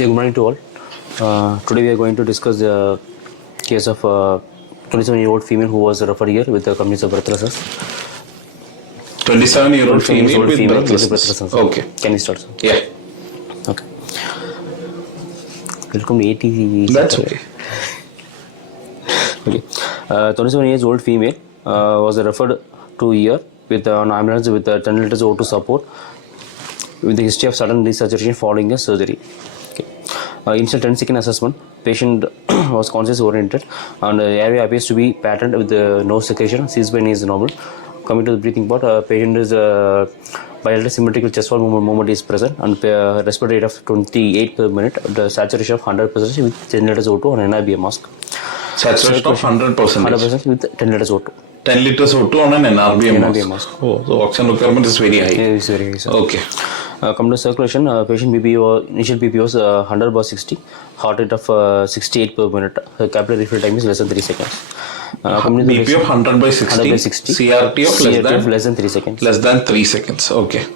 Good morning to all. Today we are going to discuss the case of 27-year-old female who was referred here with the condition of breathlessness. 27-year-old female with breathlessness. Okay. Can we start, sir? Yeah. Okay. Welcome to AETCM. That's okay. Okay. 27 years old female was referred to here with an ambulance with 10 liters O2 support with the history of sudden desaturation following a surgery. Okay. Initial 10-second assessment, patient was conscious oriented and airway appears to be patterned with the nose secretion, C-spine is normal. Coming to the breathing part, patient is bilateral symmetrical chest wall movement is present and respiratory rate of 28 per minute, the saturation of 100% with 10 liters O2 on NIBM mask. Saturation of 100%. 100% with 10 liters O2. 10 liters O2 on an NRBM mask. Oh, so oxygen requirement is very high. Yeah, it's very high, sir. Okay. Come to circulation, patient initial BP was 100/60, heart rate of 68 per minute. Capillary refill time is less than 3 seconds. BP of 100/60, CRT of less than 3 seconds. Less than 3 seconds. Okay.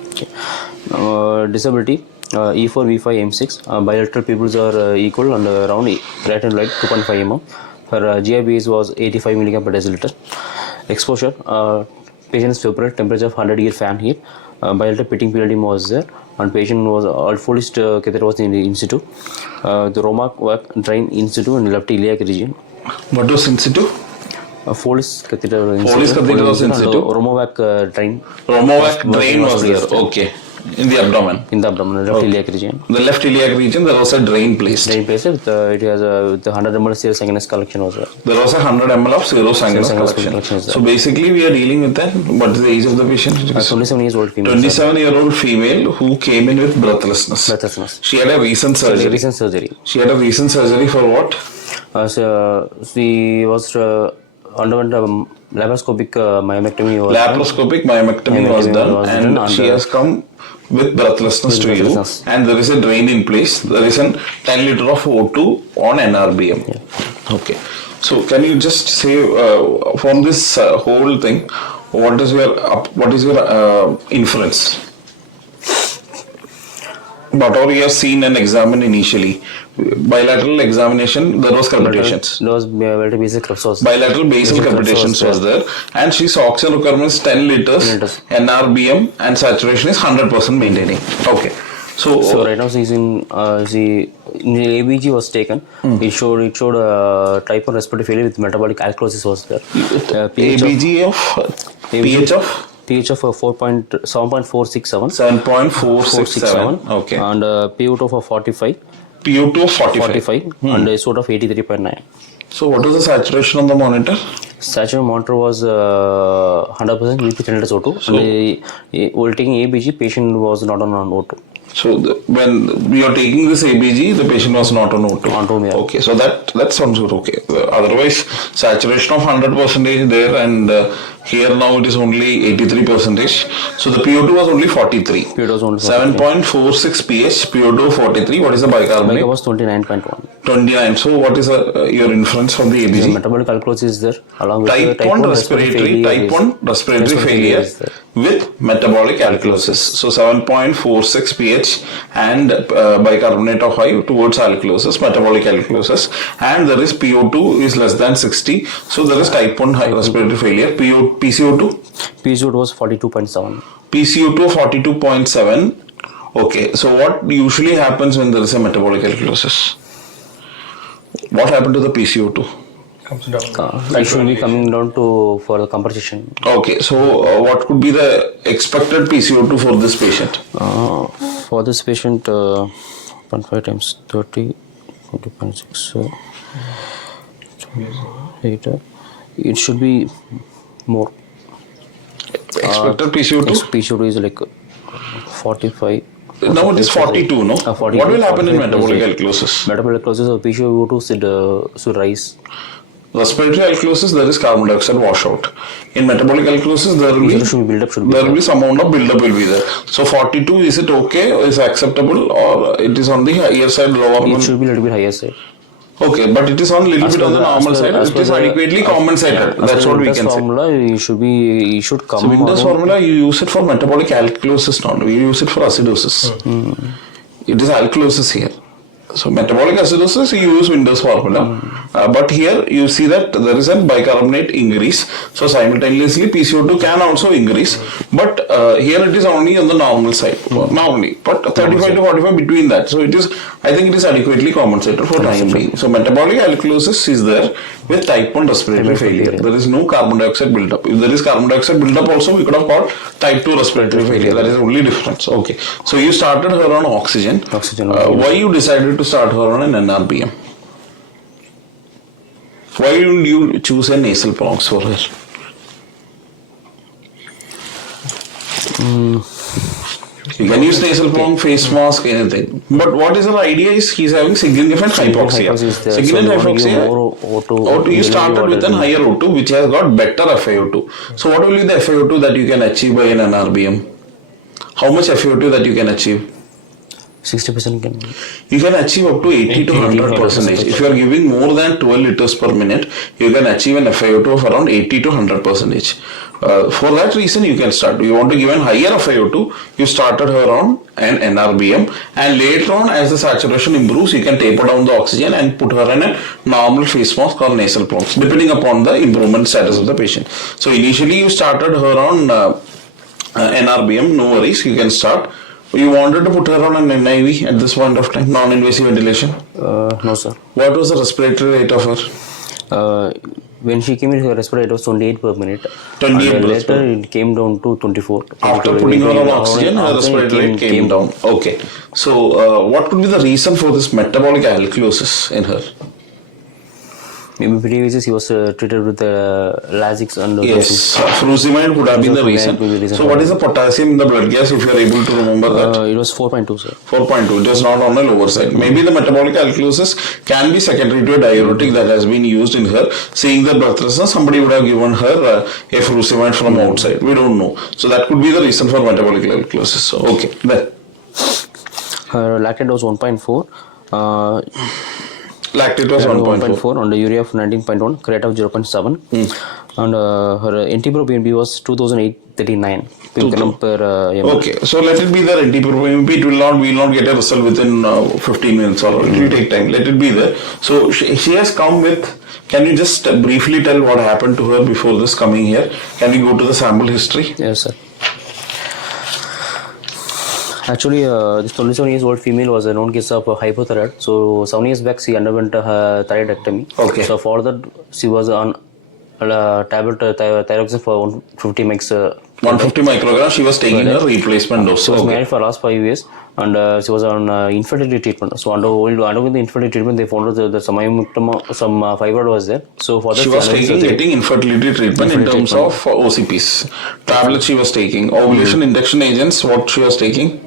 Disability E4, V5, M6. Bilateral pupils are equal and around right and right 2.5 mm. Her GIBs was 85 mg per deciliter. Exposure, patient is febrile, temperature of 100 degree Fahrenheit. Bilateral pitting period was there and patient was all fullest catheter was in situ. The Romac drain in situ in left iliac region. What was in situ? Follis catheter was in situ. Romovac drain. Romovac drain was there. Okay. In the abdomen. In the abdomen, left iliac region. The left iliac region, there was a drain placed. Drain placed with it has with 100 ml serous sanguineous collection was there. There was a 100 ml of serous sanguineous collection. So basically, we are dealing with that. What is the age of the patient? 27 years old female. 27-year-old female who came in with breathlessness. She had a recent surgery. She had a recent surgery for what? So she was underwent laparoscopic myomectomy. Laparoscopic myomectomy was done and she has come with breathlessness to you, and there is a drain in place. There is a 10 liter of O2 on NRBM. Yeah. Okay. So can you just say from this whole thing, what is your inference? Whatever you have seen and examined initially, bilateral examination, there was crepitations. There was bilateral basic crepitations. Bilateral basal crepitations was there, and she's oxygen requirements 10 liters, NRBM, and saturation is 100% maintaining. Okay. So right now she's in the ABG was taken. It showed type 1 respiratory failure with metabolic alkalosis was there. ABG of pH of? pH of 7.467. 7.467. Okay. And PO2 of 45. PO2 of 45. And a SOT of 83.9. So what was the saturation on the monitor? Saturation monitor was 100% with 10 liters O2. So, and while taking ABG, patient was not on O2. So when we are taking this ABG, the patient was not on O2. Yeah. Okay, so that sounds good. Okay. Otherwise, saturation of 100% there, and here now it is only 83%. So the PO2 was only 43. PO2 was only 7.46 pH, PO2 43. What is the bicarbonate? Bicarbonate was 29.1. 29. So what is your inference from the ABG? The metabolic alkalosis is there along with type 1 respiratory failure with metabolic alkalosis. So 7.46 pH and bicarbonate of 5 towards alkalosis, metabolic alkalosis, and there is PO2 is less than 60. So there is type 1 respiratory failure. PCO2? PCO2 was 42.7. PCO2 42.7. Okay, so what usually happens when there is a metabolic alkalosis? What happened to the PCO2? Comes down. It should be coming down for the compensation. Okay, so what could be the expected PCO2 for this patient? For this patient, 0.5 times 30, 20.6, so 8. It should be more. Expected PCO2? PCO2 is like 45. Now it is 42, no? 42, what will happen in metabolic alkalosis? Metabolic alkalosis of PCO2 should rise. Respiratory alkalosis, there is carbon dioxide washout. In metabolic alkalosis, there will be some amount of buildup will be there. So 42, is it okay? Is it acceptable, or it is on the higher side, lower? It should be a little bit higher side. Okay, but it is on a little bit on the normal side. It is adequately compensated. That's what we can formula, say. You should come. So Windows formula, you use it for metabolic alkalosis, not you use it for acidosis. It is alkalosis here. So metabolic acidosis, you use Windows formula, but here you see that there is a bicarbonate increase. So simultaneously PCO2 can also increase, but here it is only on the normal side, normally, but 35 to 45 between that. So it is, I think it is adequately compensated for time being. So metabolic alkalosis is there with type 1 respiratory failure. There is no carbon dioxide buildup. If there is carbon dioxide buildup also, we could have called type 2 respiratory failure. That is the only difference. Okay. So you started her on oxygen. Why you decided to start her on an NRBM? Why didn't you choose a nasal prongs for her? You can use nasal prong, face mask, anything. But what is the idea is he's having significant hypoxia. Significant hypoxia. O2, you started with a higher O2 which has got better FiO2. So what will be the FiO2 that you can achieve by an NRBM? How much FiO2 that you can achieve? 60% can. You can achieve up to 80 to 100%. If you are giving more than 12 liters per minute, you can achieve an FiO2 of around 80 to 100%. For that reason, you can start. You want to give a higher FiO2, you started her on an NRBM, and later on, as the saturation improves, you can taper down the oxygen and put her in a normal face mask or nasal prongs, depending upon the improvement status of the patient. So initially, you started her on NRBM, no worries, you can start. You wanted to put her on an NIV at this point of time, non-invasive ventilation? No, sir. What was the respiratory rate of her? When she came in, her respirator was 28 per minute. 28 and later it came down to 24. After putting her on oxygen, her respiratory rate came down. Okay. So, what could be the reason for this metabolic alkalosis in her? Maybe previously he was treated with Lasix and yes, furosemide could have been the reason. So what is the potassium in the blood gas if you are able to remember that? It was 4.2, sir. 4.2, it was not on the lower side. Maybe the metabolic alkalosis can be secondary to a diuretic that has been used in her. Seeing the breathlessness, somebody would have given her a furosemide from outside. We don't know. So that could be the reason for metabolic alkalosis. So, okay, then. Her lactate was 1.4. Lactate was 1.4 and the urea of 19.1, creatinine of 0.7, and her NT-proBNP was 2839 pg per ml. Okay, so let it be there. NT-proBNP, it will not get a result within 15 minutes or it will take time. Let it be there. So she has come with. Can you just briefly tell what happened to her before this coming here? Can we go to the sample history? Yes, sir. Actually, this 27 years old female was a known case of hypothyroid. So 7 years back, she underwent a thyroidectomy. Okay. So for that, she was on tablet thyroxine for 150 mg. 150 micrograms. She was taking a replacement dose. She was married for the last 5 years, and she was on infertility treatment. So undergoing the infertility treatment, they found out that some fibroid was there. So for that, she was getting infertility treatment in terms of OCPs. Tablets she was taking. Ovulation induction agents, what she was taking?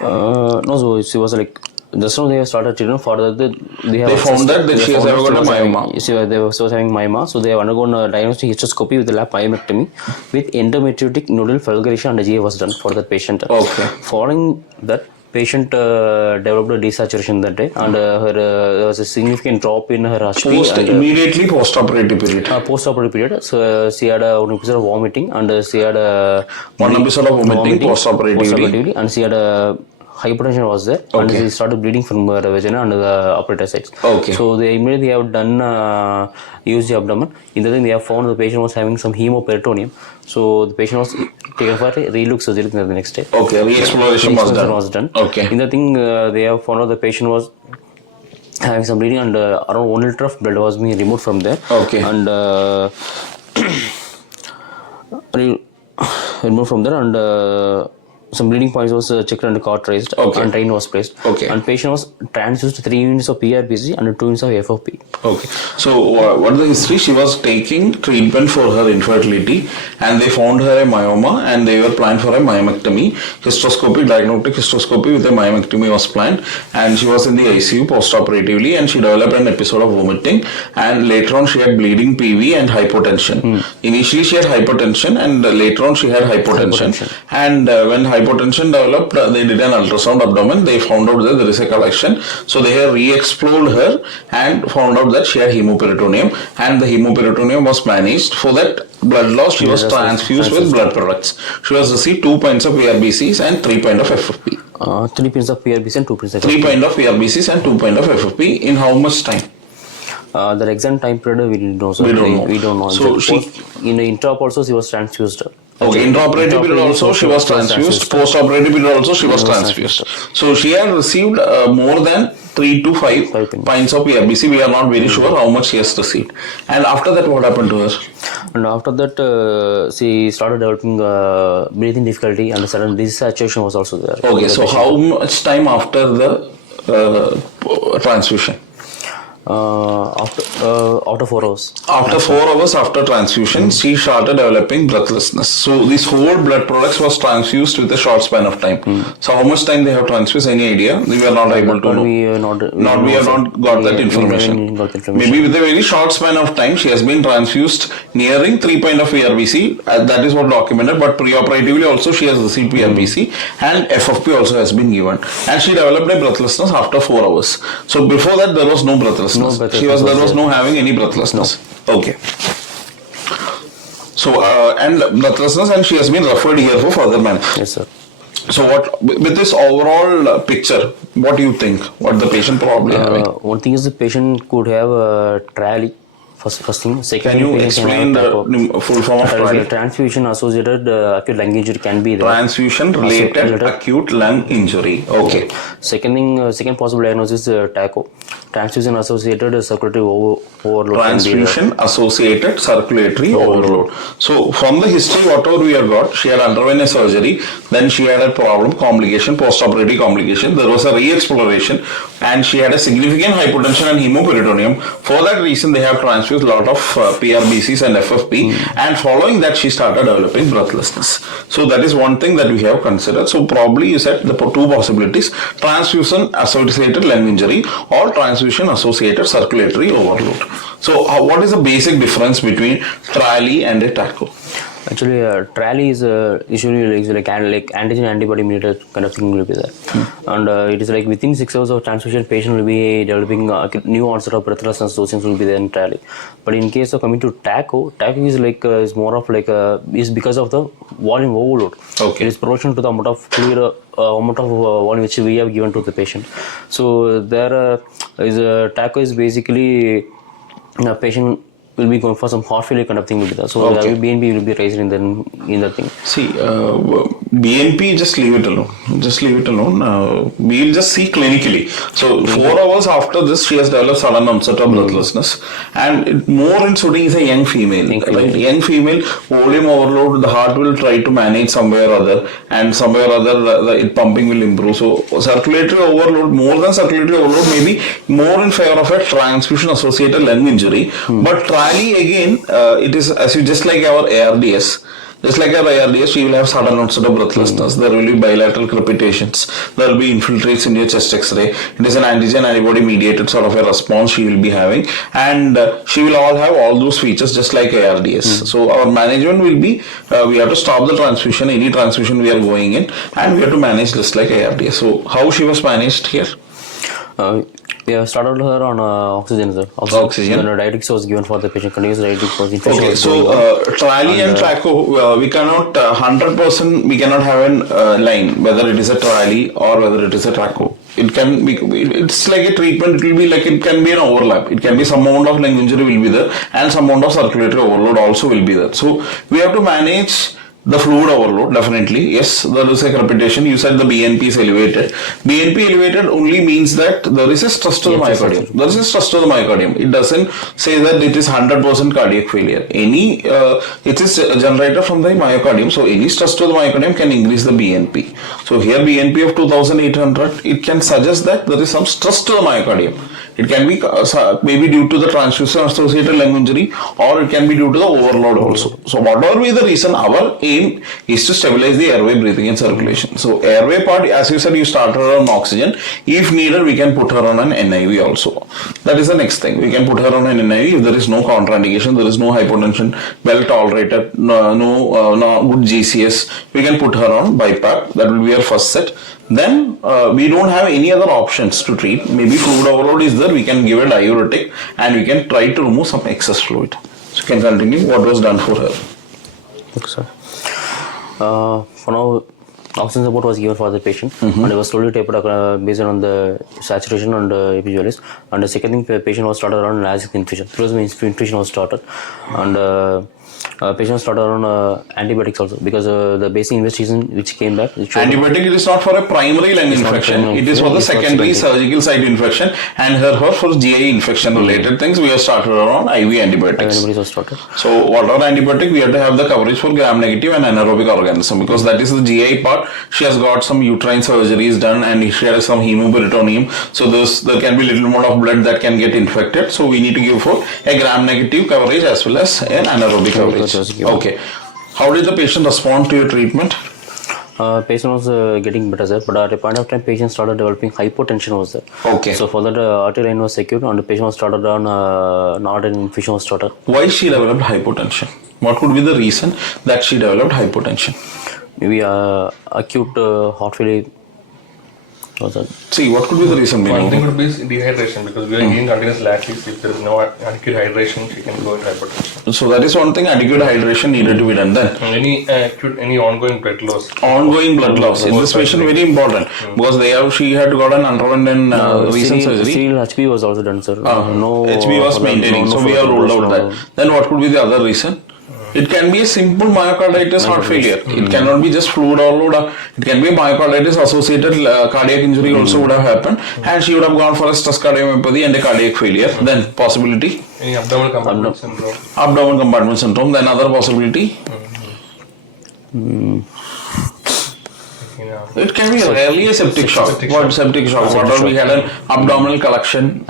No, so she was like, just now they have started treatment for that. They found that she has got a myoma. She was having myoma, so they have undergone a diagnostic hysteroscopy with the lap myomectomy with endometriotic nodal fulguration and GA was done for that patient. Okay. Following that, patient developed a desaturation that day, and there was a significant drop in her HP. Immediately post-operative period. Post-operative period. So she had one episode of vomiting, and she had one episode of vomiting post-operatively, and she had hypertension was there, and she started bleeding from the vagina and the operator sides. Okay. So they immediately have done used the abdomen. In the thing, they have found the patient was having some hemoperitoneum. So the patient was taken for a relook surgery the next day. Okay, re-exploration was done. Okay. In the thing, they have found out the patient was having some bleeding, and around 1 liter of blood was being removed from there. Okay. And removed from there, and some bleeding points was checked and cauterized, and drain was placed. Okay. And patient was transfused 3 units of PRBC and 2 units of FOP. Okay. So what is the history? She was taking treatment for her infertility, and they found her a myoma, and they were planned for a myomectomy. Diagnostic hysteroscopy with a myomectomy was planned, and she was in the ICU post-operatively, and she developed an episode of vomiting, and later on she had bleeding, PV, and hypotension. Initially she had hypertension, and later on she had hypotension. And when hypotension developed, they did an ultrasound abdomen. They found out that there is a collection. So they have re-explored her and found out that she had hemoperitoneum, and the hemoperitoneum was managed. For that blood loss, she was transfused with blood products. She was received 2 pints of ARBCs and 3 pints of FFP. 3 pints of PRBC and 2 pints of 3 pint of PRBCs and 2 pint of FFP in how much time? the exact time period we don't know, sir. We don't know. So in the intra also she was transfused. Okay, intraoperative period also she was transfused. Post-operative period also she was transfused. So she had received more than 3 to 5 pints of PRBC. We are not very sure how much she has received. And after that, what happened to her? And after that, she started developing breathing difficulty, and sudden disease saturation was also there. Okay, so how much time after the transfusion? After 4 hours. After 4 hours after transfusion, she started developing breathlessness. So this whole blood products was transfused with a short span of time. So how much time they have transfused? Any idea? We are not able to know. We have not got that information. Maybe with a very short span of time, she has been transfused nearing 3 pint of PRBC. That is what documented. But pre-operatively also she has received PRBC and FFP also has been given. And she developed a breathlessness after 4 hours. So before that there was no breathlessness. There was no having any breathlessness. No. Okay. So and breathlessness, and she has been referred here for further management. Yes, sir. So what with this overall picture, what do you think? What the patient probably having? One thing is the patient could have TRALI. First thing. Second, can you explain the full form of TRALI? Transfusion associated acute lung injury can be there. Transfusion related acute lung injury. Okay. Second thing, second possible diagnosis is TACO. Transfusion associated circulatory overload. Transfusion associated circulatory overload. So from the history, whatever we have got, she had underwent a surgery, then she had a problem, complication, post-operative complication. There was a re-exploration, and she had a significant hypotension and hemoperitoneum. For that reason, they have transfused a lot of PRBCs and FFP, and following that, she started developing breathlessness. So that is one thing that we have considered. So probably you said the two possibilities: transfusion associated lung injury or transfusion associated circulatory overload. So what is the basic difference between TRALI and a TACO? Actually, TRALI is usually like antigen antibody mediated kind of thing will be there, and it is like within 6 hours of transfusion, patient will be developing new onset of breathlessness. Those things will be there in TRALI. But in case of coming to TACO is like is more of like is because of the volume overload. Okay. It is proportional to the amount of fluid amount of volume which we have given to the patient. So there is TACO is basically a patient will be going for some heart failure kind of thing will be there. So the BNP will be raised in that thing. See, BNP, just leave it alone. Just leave it alone. We'll just see clinically. So 4 hours after this, she has developed sudden onset of breathlessness, and more in suiting is a young female. Right? Young female, volume overload, the heart will try to manage somewhere or other, and somewhere or other the pumping will improve. So circulatory overload, more than circulatory overload, maybe more in favor of a transfusion associated lung injury. But TRALI again, it is as you just like our ARDS. Just like our ARDS, she will have sudden onset of breathlessness. There will be bilateral crepitations. There will be infiltrates in your chest X-ray. It is an antigen antibody mediated sort of a response she will be having, and she will all have all those features just like ARDS. So our management will be we have to stop the transfusion, any transfusion we are going in, and we have to manage just like ARDS. So how she was managed here? We started her on oxygen, sir. Oxygen. And diuretics was given for the patient. Continuous diuretic was infection. Okay, so TRALI and TACO, we cannot 100% we cannot have a line whether it is a TRALI or whether it is a TACO. It can be, it's like a treatment. It will be like, it can be an overlap. It can be some amount of lung injury will be there, and some amount of circulatory overload also will be there. So we have to manage the fluid overload, definitely. Yes, there is a crepitation. You said the BNP is elevated. BNP elevated only means that there is a stress to the myocardium. There is a stress to the myocardium. It doesn't say that it is 100% cardiac failure. It is generated from the myocardium. So any stress to the myocardium can increase the BNP. So here BNP of 2800, it can suggest that there is some stress to the myocardium. It can be maybe due to the transfusion associated lung injury, or it can be due to the overload also. So whatever be the reason, our aim is to stabilize the airway, breathing and circulation. So airway part, as you said, you started her on oxygen. If needed, we can put her on an NIV also. That is the next thing. We can put her on an NIV if there is no contraindication, there is no hypotension, well tolerated, no good GCS. We can put her on BiPAP. That will be our first set. Then we don't have any other options to treat. Maybe fluid overload is there, we can give a diuretic and we can try to remove some excess fluid. So you can continue what was done for her. Okay, sir. For now, Oxygen support was given for the patient, and it was slowly tapered based on the saturation and epidurals. And the second thing, the patient was started around LASIK infusion. Because infusion was started, and patient started on antibiotics also, because the basic investigation which came back. Antibiotic, it is not for a primary lung infection, it is for the secondary surgical site infection, and her for GI infection related things. We have started around IV antibiotics. Antibiotics was started. So whatever antibiotic, we have to have the coverage for gram negative and anaerobic organism, because that is the GI part. She has got some uterine surgeries done and she has some hemoperitoneum. So there can be little more of blood that can get infected. So we need to give for a gram negative coverage as well as an anaerobic coverage. Okay. How did the patient respond to your treatment? Patient was getting better, sir, but at a point of time, patient started developing hypotension was there. Okay. So for that, artery line was secured, and the patient was started on nod and infusion was started. Why she developed hypotension? What could be the reason that she developed hypotension? Maybe acute heart failure. See, what could be the reason? One thing could be dehydration, because we are giving continuous lactates. If there is no adequate hydration, she can go in hypertension. So that is one thing, adequate hydration needed to be done then. And any ongoing blood loss. Ongoing blood loss. In this patient, very important, because she had got an underwent in recent surgery. Serial HB was also done, sir. No HB was maintaining, so we have ruled out that. Then what could be the other reason? It can be a simple myocarditis heart failure. It cannot be just fluid overload. It can be a myocarditis associated cardiac injury also would have happened, and she would have gone for a stress cardiomyopathy and a cardiac failure. Then possibility? Any abdominal compartment syndrome. Abdominal compartment syndrome. Then other possibility? It can be rarely a septic shock. Septic shock? Whatever, we had an abdominal collection.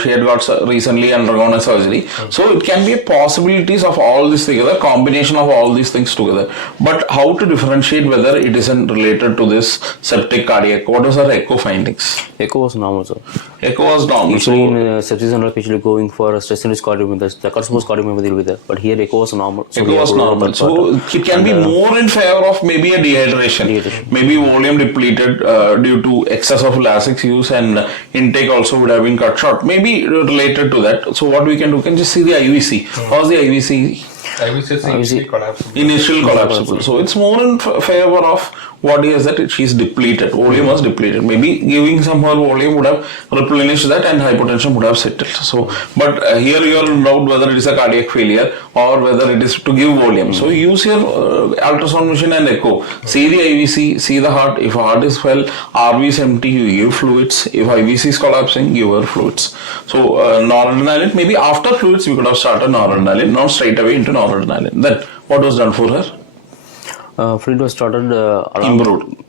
She had got recently undergone a surgery. So it can be possibilities of all this together, combination of all these things together. But how to differentiate whether it isn't related to this septic cardiac? What was her echo findings? Echo was normal, sir. Echo was normal. Usually in sepsis and usually going for a stress-induced cardiomyopathy, the customers cardiomyopathy will be there. But here echo was normal. So echo was normal. So it can be more in favor of maybe a dehydration. Maybe volume depleted due to excess of Lasix use, and intake also would have been cut short. Maybe related to that. So what we can do, we can just see the IVC. How's the IVC? IVC is initially collapsible. Initial collapsible. So it's more in favor of what is that she's depleted. Volume was depleted. Maybe giving some more volume would have replenished that and hypotension would have settled. So, but here you are in doubt whether it is a cardiac failure or whether it is to give volume. So use your ultrasound machine and echo. See the IVC, see the heart. If heart is well, RV is empty, you give fluids. If IVC is collapsing, give her fluids. So noradrenaline, maybe after fluids we could have started noradrenaline, not straight away into noradrenaline. Then what was done for her? Fluid was started improved.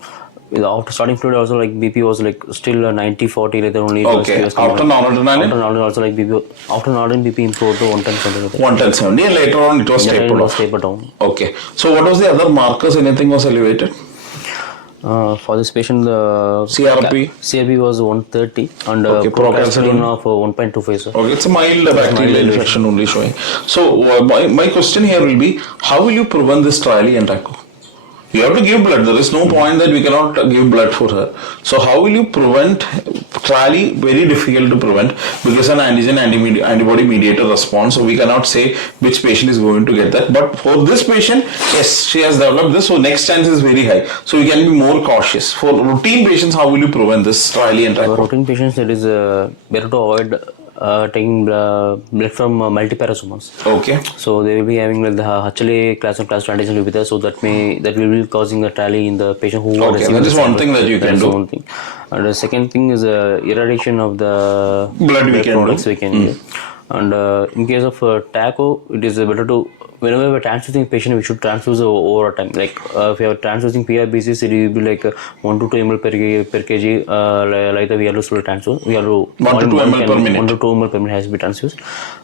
After starting fluid also, like BP was like still 90-40, later only. Okay. After noradrenaline? After noradrenaline also, like BP, after noradrenaline BP improved to 110-70. 110-70, and later on it was tapered down. Okay. So what was the other markers? Anything was elevated? For this patient, the CRP was 130 and procalcitonin of 1.25, sir. Okay, it's a mild bacterial infection only showing. So my question here will be, how will you prevent this TRALI and TACO? You have to give blood. There is no point that we cannot give blood for her. So how will you prevent TRALI? Very difficult to prevent because an antigen antibody mediator response. So we cannot say which patient is going to get that. But for this patient, yes, she has developed this. So next chance is very high. So we can be more cautious. For routine patients, how will you prevent this TRALI and TACO? For routine patients, it is better to avoid taking blood from multiparasomals. Okay. So they will be having like the HLA class of class antigen will be there, so that will be causing a TRALI in the patient who are receiving. That is one thing that you can do. One thing. And the second thing is irradiation of the blood products we can do. And in case of TACO, it is better to, whenever we are transfusing patient, we should transfuse over time. Like if we are transfusing PRBCs, it will be like 1 to 2 ml per kg. Like we have to transfuse. We have to 1 to 2 ml per minute. 1 to 2 ml per minute has to be transfused.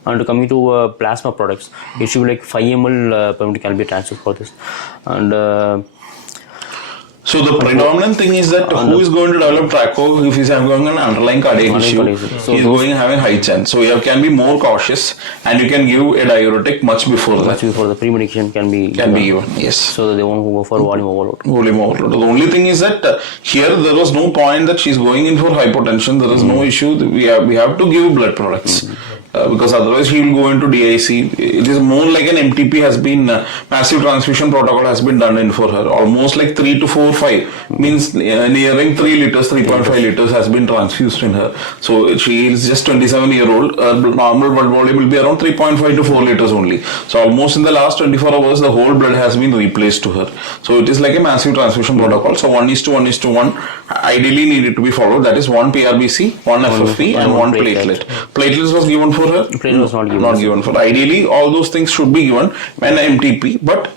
And coming to plasma products, it should be like 5 ml per minute can be transfused for this. And so the predominant thing is that who is going to develop TRACO if he is having an underlying cardiac issue, so he is going having high chance. So you can be more cautious and you can give a diuretic much before that. Much before the pre-medication can be given. Yes. So that they won't go for volume overload. Volume overload. The only thing is that here there was no point that she is going in for hypotension. There is no issue. We have to give blood products. because otherwise he will go into DIC. It is more like an MTP has been, massive transfusion protocol has been done in for her. Almost like 3 to 4, 5 means nearing 3 liters, 3.5 liters has been transfused in her. So she is just 27-year-old. Normal blood volume will be around 3.5 to 4 liters only. So almost in the last 24 hours, the whole blood has been replaced to her. So it is like a massive transfusion protocol. So 1:1:1 ideally needed to be followed. That is 1 PRBC, 1 FFP, and 1 platelet. Platelets was given for her. Platelet was Not given for. Ideally, all those things should be given when MTP, but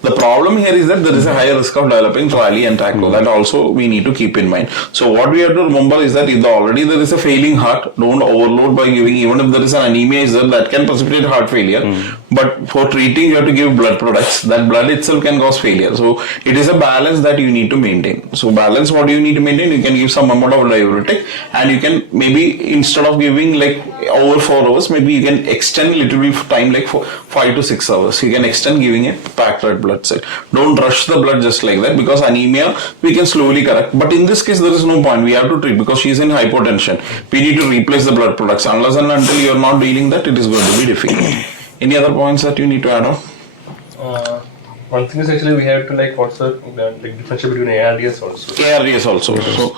the problem here is that there is a higher risk of developing TRALI and TACO. That also we need to keep in mind. So what we have to remember is that if already there is a failing heart, don't overload by giving, even if there is an anemia is there, that can precipitate heart failure. But for treating, you have to give blood products. That blood itself can cause failure. So it is a balance that you need to maintain. So balance, what do you need to maintain? You can give some amount of diuretic, and you can maybe, instead of giving like over 4 hours, maybe you can extend a little bit of time, like for 5 to 6 hours. You can extend giving a packed red blood cell. Don't rush the blood just like that, because anemia we can slowly correct. But in this case, there is no point. We have to treat because she is in hypotension. We need to replace the blood products. Unless and until you are not dealing that, it is going to be difficult. Any other points that you need to add on? One thing is actually we have to like what's the like differentiate between ARDS also. ARDS also. So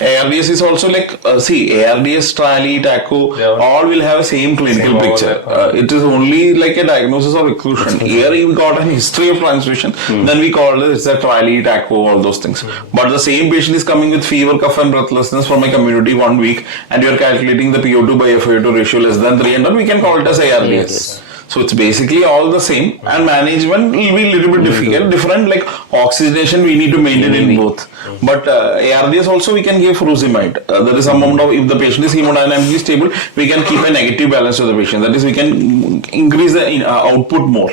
ARDS is also like, see, ARDS, TRALI, TACO, all will have same clinical picture. It is only like a diagnosis of exclusion. Here you got a history of transfusion, then we call it a TRALI, TACO, all those things. But the same patient is coming with fever, cough and breathlessness from my community 1 week, and you are calculating the PO2 by FiO2 ratio less than 3, and we can call it as ARDS. So it's basically all the same, and management will be a little bit different, like oxygenation we need to maintain in both. But ARDS also we can give furosemide. There is some amount of, if the patient is hemodynamically stable, we can keep a negative balance to the patient. That is, we can increase the output more.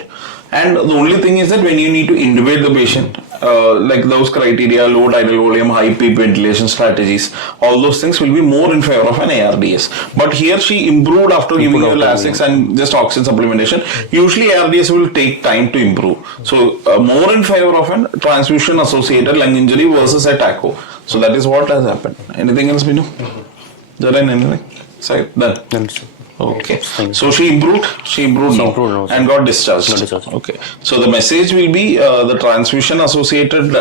And the only thing is that when you need to intubate the patient, like those criteria, low tidal volume, high PEEP ventilation strategies, all those things will be more in favor of an ARDS. But here she improved after giving her Lasix and just oxygen supplementation. Usually ARDS will take time to improve. So more in favor of a transfusion associated lung injury versus a TACO. So that is what has happened. Anything else we know? Jaren, anything? Side? Done. Okay. So she improved now and got discharged. Okay. So the message will be the transfusion associated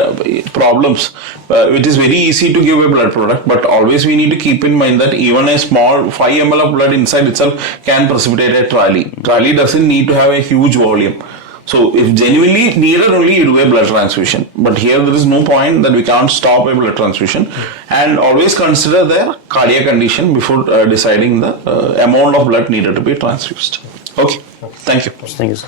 problems. It is very easy to give a blood product, but always we need to keep in mind that even a small 5 ml of blood inside itself can precipitate a TRALI. TRALI doesn't need to have a huge volume. So if genuinely needed, only you do a blood transfusion. But here there is no point that we can't stop a blood transfusion. And always consider their cardiac condition before deciding the amount of blood needed to be transfused. Okay. Thank you. Thank you, sir.